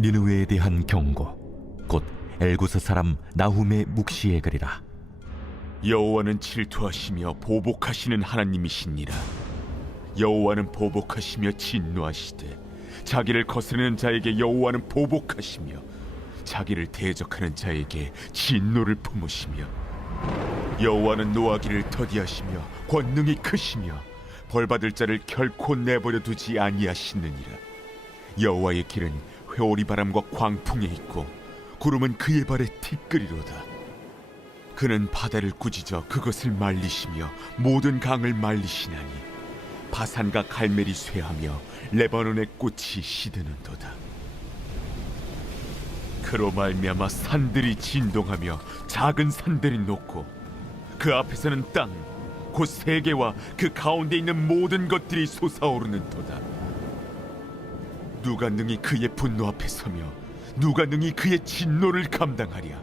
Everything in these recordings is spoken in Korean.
니느웨에 대한 경고, 곧 엘고스 사람 나훔의 묵시에 그리라. 여호와는 질투하시며 보복하시는 하나님이시니라. 여호와는 보복하시며 진노하시되 자기를 거스르는 자에게 여호와는 보복하시며 자기를 대적하는 자에게 진노를 품으시며 여호와는 노하기를 더디하시며 권능이 크시며 벌받을 자를 결코 내버려 두지 아니하시느니라. 여호와의 길은 회오리 바람과 광풍에 있고 구름은 그의 발에 티끌이로다. 그는 바다를 꾸짖어 그것을 말리시며 모든 강을 말리시나니 바산과 갈멜이 쇠하며 레바논의 꽃이 시드는도다. 그로 말미암아 산들이 진동하며 작은 산들이 녹고 그 앞에서는 땅 곧 세계와 그 가운데 있는 모든 것들이 솟아오르는도다. 누가 능히 그의 분노 앞에 서며 누가 능히 그의 진노를 감당하랴.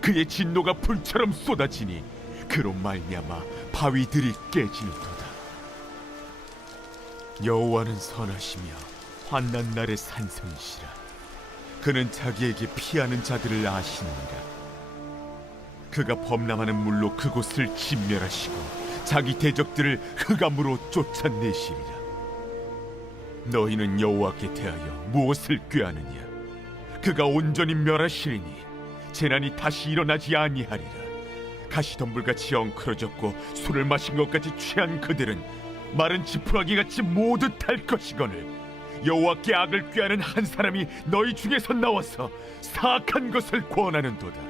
그의 진노가 불처럼 쏟아지니 그로 말미암아 바위들이 깨지는도다. 여호와는 선하시며 환난 날의 산성이시라. 그는 자기에게 피하는 자들을 아시느니라. 그가 범람하는 물로 그곳을 진멸하시고 자기 대적들을 흑암으로 쫓아내시리라. 너희는 여호와께 대하여 무엇을 꾀하느냐? 그가 온전히 멸하시리니 재난이 다시 일어나지 아니하리라. 가시덤불같이 엉클어졌고 술을 마신 것 같이 취한 그들은 마른 지푸라기같이 모두 탈 것이거늘 여호와께 악을 꾀하는 한 사람이 너희 중에서 나와서 사악한 것을 권하는도다.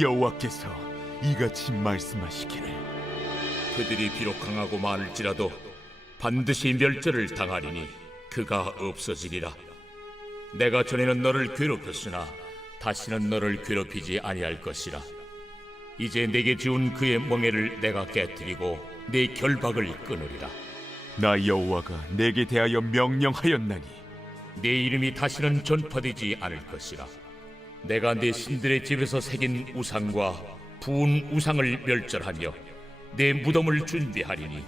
여호와께서 이같이 말씀하시기를 그들이 비록 강하고 많을지라도 반드시 멸절을 당하리니 그가 없어지리라. 내가 전에는 너를 괴롭혔으나 다시는 너를 괴롭히지 아니할 것이라. 이제 내게 지운 그의 멍에를 내가 깨뜨리고 내 결박을 끊으리라. 나 여호와가 내게 대하여 명령하였나니 내 이름이 다시는 전파되지 않을 것이라. 내가 내 신들의 집에서 새긴 우상과 부은 우상을 멸절하며 내 무덤을 준비하리니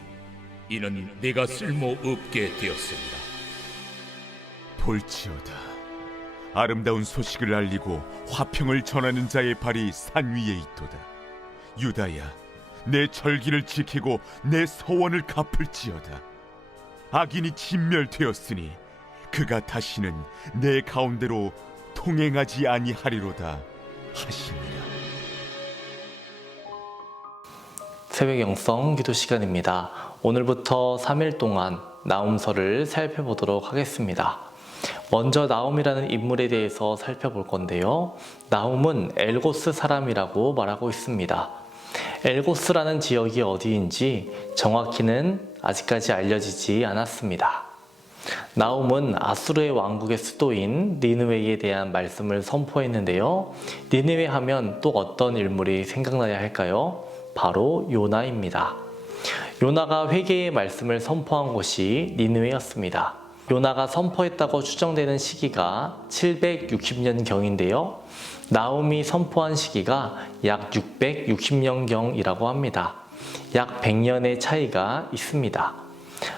이는 내가 쓸모없게 되었습니다. 볼지어다, 아름다운 소식을 알리고 화평을 전하는 자의 발이 산 위에 있도다. 유다야, 내 절기를 지키고 내 서원을 갚을지어다. 악인이 진멸되었으니 그가 다시는 내 가운데로 통행하지 아니하리로다 하시니라. 새벽 영성 기도 시간입니다. 오늘부터 3일 동안 나훔서를 살펴보도록 하겠습니다. 먼저 나훔이라는 인물에 대해서 살펴볼 건데요. 나훔은 엘고스 사람이라고 말하고 있습니다. 엘고스라는 지역이 어디인지 정확히는 아직까지 알려지지 않았습니다. 나훔은 아수르의 왕국의 수도인 니느웨에 대한 말씀을 선포했는데요. 니느웨 하면 또 어떤 인물이 생각나야 할까요? 바로 요나입니다. 요나가 회개의 말씀을 선포한 곳이 니느웨였습니다. 요나가 선포했다고 추정되는 시기가 760년경인데요. 나훔이 선포한 시기가 약 660년경이라고 합니다. 약 100년의 차이가 있습니다.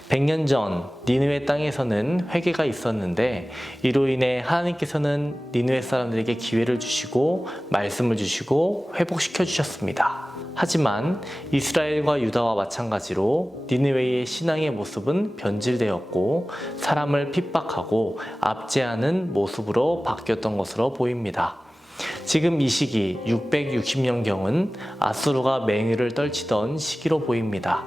100년 전 니느웨 땅에서는 회개가 있었는데 이로 인해 하나님께서는 니느웨 사람들에게 기회를 주시고 말씀을 주시고 회복시켜 주셨습니다. 하지만 이스라엘과 유다와 마찬가지로 니느웨의 신앙의 모습은 변질되었고 사람을 핍박하고 압제하는 모습으로 바뀌었던 것으로 보입니다. 지금 이 시기 660년경은 아수르가 맹위를 떨치던 시기로 보입니다.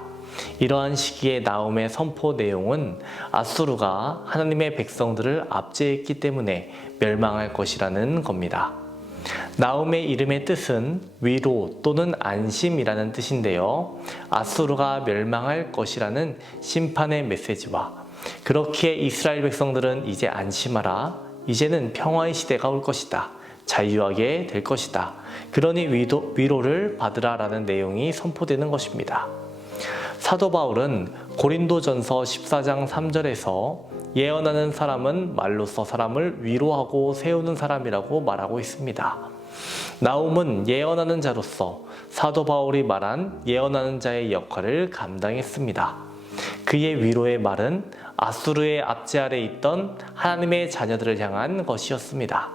이러한 시기의 나훔의 선포 내용은 아수르가 하나님의 백성들을 압제했기 때문에 멸망할 것이라는 겁니다. 나훔의 이름의 뜻은 위로 또는 안심이라는 뜻인데요. 아수르가 멸망할 것이라는 심판의 메시지와 그렇기에 이스라엘 백성들은 이제 안심하라. 이제는 평화의 시대가 올 것이다. 자유하게 될 것이다. 그러니 위로를 받으라 라는 내용이 선포되는 것입니다. 사도 바울은 고린도전서 14장 3절에서 예언하는 사람은 말로써 사람을 위로하고 세우는 사람이라고 말하고 있습니다. 나훔은 예언하는 자로서 사도 바울이 말한 예언하는 자의 역할을 감당했습니다. 그의 위로의 말은 아수르의 압제 아래 있던 하나님의 자녀들을 향한 것이었습니다.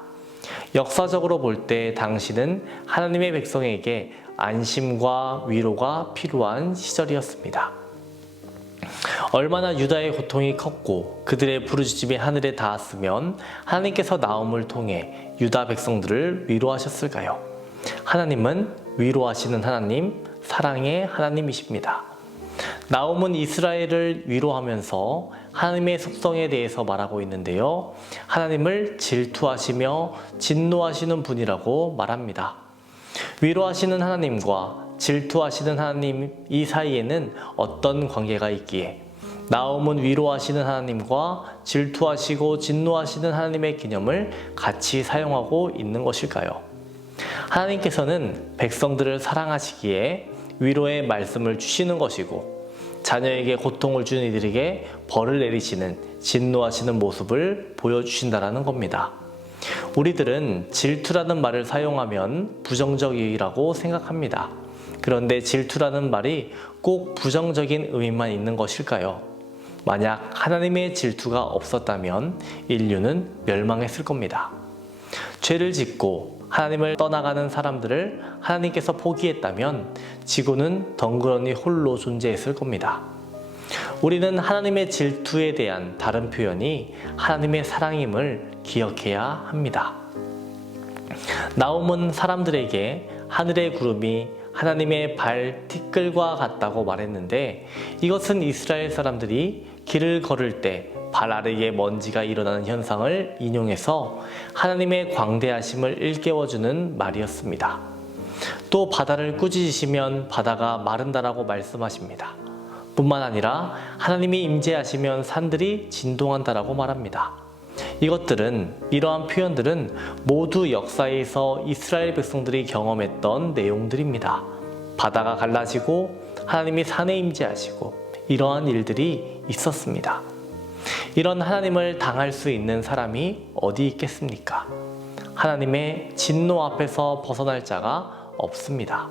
역사적으로 볼 때 당시는 하나님의 백성에게 안심과 위로가 필요한 시절이었습니다. 얼마나 유다의 고통이 컸고 그들의 부르짖음이 하늘에 닿았으면 하나님께서 나홈을 통해 유다 백성들을 위로하셨을까요? 하나님은 위로하시는 하나님, 사랑의 하나님이십니다. 나홈은 이스라엘을 위로하면서 하나님의 속성에 대해서 말하고 있는데요. 하나님을 질투하시며 진노하시는 분이라고 말합니다. 위로하시는 하나님과 질투하시는 하나님 이 사이에는 어떤 관계가 있기에 나홈은 위로하시는 하나님과 질투하시고 진노하시는 하나님의 개념을 같이 사용하고 있는 것일까요? 하나님께서는 백성들을 사랑하시기에 위로의 말씀을 주시는 것이고 자녀에게 고통을 주는 이들에게 벌을 내리시는 진노하시는 모습을 보여주신다라는 겁니다. 우리들은 질투라는 말을 사용하면 부정적이라고 생각합니다. 그런데 질투라는 말이 꼭 부정적인 의미만 있는 것일까요? 만약 하나님의 질투가 없었다면 인류는 멸망했을 겁니다. 죄를 짓고 하나님을 떠나가는 사람들을 하나님께서 포기했다면 지구는 덩그러니 홀로 존재했을 겁니다. 우리는 하나님의 질투에 대한 다른 표현이 하나님의 사랑임을 기억해야 합니다. 나홈은 사람들에게 하늘의 구름이 하나님의 발 티끌과 같다고 말했는데 이것은 이스라엘 사람들이 길을 걸을 때 발 아래에 먼지가 일어나는 현상을 인용해서 하나님의 광대하심을 일깨워주는 말이었습니다. 또 바다를 꾸짖으시면 바다가 마른다라고 말씀하십니다. 뿐만 아니라 하나님이 임재하시면 산들이 진동한다라고 말합니다. 이러한 표현들은 모두 역사에서 이스라엘 백성들이 경험했던 내용들입니다. 바다가 갈라지고 하나님이 산에 임재하시고 이러한 일들이 있었습니다. 이런 하나님을 당할 수 있는 사람이 어디 있겠습니까? 하나님의 진노 앞에서 벗어날 자가 없습니다.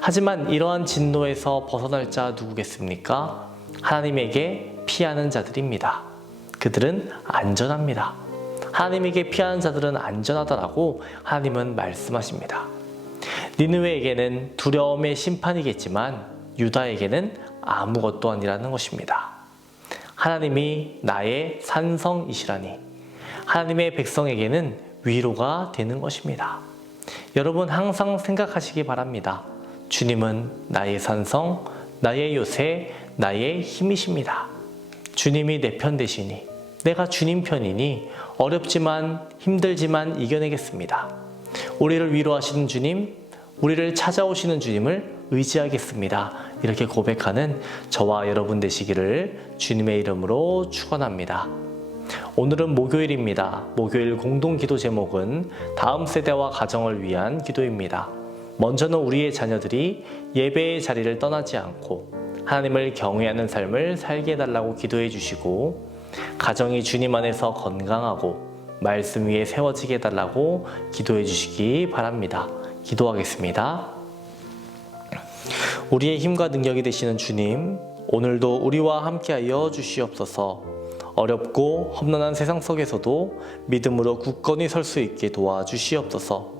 하지만 이러한 진노에서 벗어날 자 누구겠습니까? 하나님에게 피하는 자들입니다. 그들은 안전합니다. 하나님에게 피하는 자들은 안전하다라고 하나님은 말씀하십니다. 니느웨에게는 두려움의 심판이겠지만 유다에게는 아무것도 아니라는 것입니다. 하나님이 나의 산성이시라니 하나님의 백성에게는 위로가 되는 것입니다. 여러분 항상 생각하시기 바랍니다. 주님은 나의 산성, 나의 요새, 나의 힘이십니다. 주님이 내 편 되시니 내가 주님 편이니 어렵지만 힘들지만 이겨내겠습니다. 우리를 위로하시는 주님, 우리를 찾아오시는 주님을 의지하겠습니다. 이렇게 고백하는 저와 여러분 되시기를 주님의 이름으로 축원합니다. 오늘은 목요일입니다. 목요일 공동기도 제목은 다음 세대와 가정을 위한 기도입니다. 먼저는 우리의 자녀들이 예배의 자리를 떠나지 않고 하나님을 경외하는 삶을 살게 해달라고 기도해 주시고 가정이 주님 안에서 건강하고 말씀 위에 세워지게 해달라고 기도해 주시기 바랍니다. 기도하겠습니다. 우리의 힘과 능력이 되시는 주님, 오늘도 우리와 함께하여 주시옵소서. 어렵고 험난한 세상 속에서도 믿음으로 굳건히 설 수 있게 도와주시옵소서.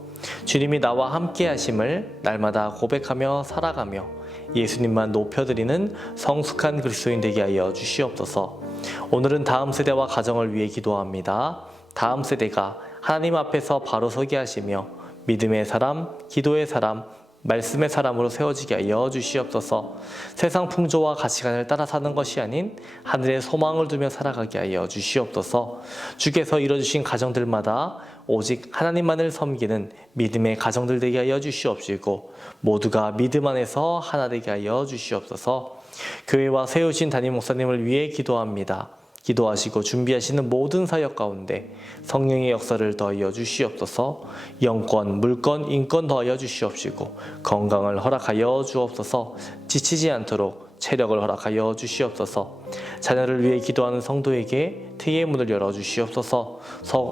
주님이 나와 함께 하심을 날마다 고백하며 살아가며 예수님만 높여드리는 성숙한 그리스도인 되게 하여 주시옵소서. 오늘은 다음 세대와 가정을 위해 기도합니다. 다음 세대가 하나님 앞에서 바로 서게 하시며 믿음의 사람, 기도의 사람, 말씀의 사람으로 세워지게 하여 주시옵소서. 세상 풍조와 가치관을 따라 사는 것이 아닌 하늘의 소망을 두며 살아가게 하여 주시옵소서. 주께서 이뤄주신 가정들마다 오직 하나님만을 섬기는 믿음의 가정들 되게 하여 주시옵시고 모두가 믿음 안에서 하나 되게 하여 주시옵소서. 교회와 세우신 담임 목사님을 위해 기도합니다. 기도하시고 준비하시는 모든 사역 가운데 성령의 역사를 더하여 주시옵소서. 영권, 물권, 인권 더하여 주시옵시고 건강을 허락하여 주옵소서. 지치지 않도록 체력을 허락하여 주시옵소서. 자녀를 위해 기도하는 성도에게 태의 문을 열어 주시옵소서.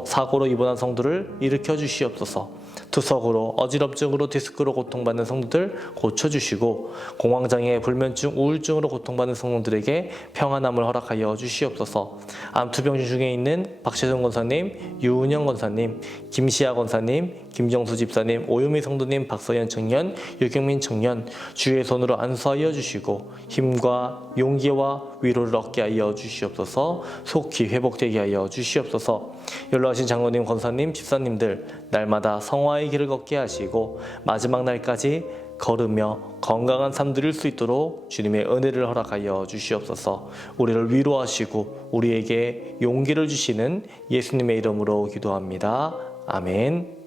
사고로 입원한 성도를 일으켜 주시옵소서. 투석으로 어지럽증으로 디스크로 고통받는 성도들 고쳐주시고 공황장애, 불면증, 우울증으로 고통받는 성도들에게 평안함을 허락하여 주시옵소서. 암투병 중에 있는 박재성 권사님, 유은영 권사님, 김시아 권사님, 김정수 집사님, 오유미 성도님, 박서연 청년, 유경민 청년 주의 손으로 안수하여 주시고 힘과 용기와 위로를 얻게 하여 주시옵소서. 속히 회복되게 하여 주시옵소서. 연로하신 장로님, 권사님, 집사님들 날마다 성화의 길을 걷게 하시고 마지막 날까지 걸으며 건강한 삶 누릴 수 있도록 주님의 은혜를 허락하여 주시옵소서. 우리를 위로하시고 우리에게 용기를 주시는 예수님의 이름으로 기도합니다. 아멘.